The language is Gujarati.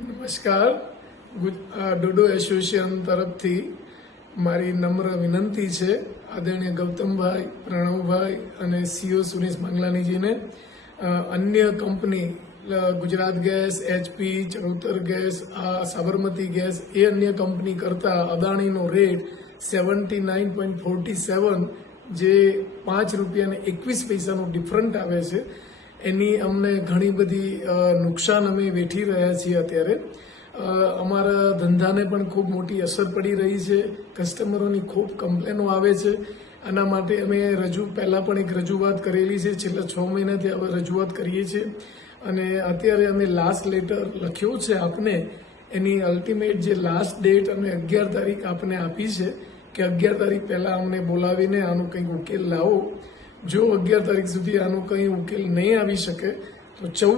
નમસ્કાર. ડોડો એસોસિએશન તરફથી મારી નમ્ર વિનંતી છે આદરણીય ગૌતમભાઈ, પ્રણવભાઈ અને સીઓ સુરેશ મંગલાનીજીને અન્ય company Gujarat gas, HP, Charotar gas, Sabarmati gas એ અન્ય કંપની કરતાં અદાણીનો રેટ 79.47 જે ₹5.21 ડિફરન્ટ આવે છે એની અમને ઘણી બધી નુકસાન અમે વેઠી રહ્યા છીએ. અત્યારે અમારા ધંધાને પણ ખૂબ મોટી અસર પડી રહી છે. કસ્ટમરોની ખૂબ કમ્પ્લેનો આવે છે. આના માટે અમે પહેલાં પણ એક રજૂઆત કરેલી છે. છેલ્લા 6 મહિનાથી હવે રજૂઆત કરીએ છીએ અને અત્યારે અમે લાસ્ટ લેટર લખ્યો છે આપને. એની અલ્ટિમેટ જે લાસ્ટ ડેટ અમે 11 તારીખ આપને આપી છે કે 11 તારીખ પહેલાં અમને બોલાવીને આનો કંઈક ઉકેલ લાવો. જો 11 તારીખ સુધી આનો કંઈ ઉકેલ નહીં આવી શકે તો 14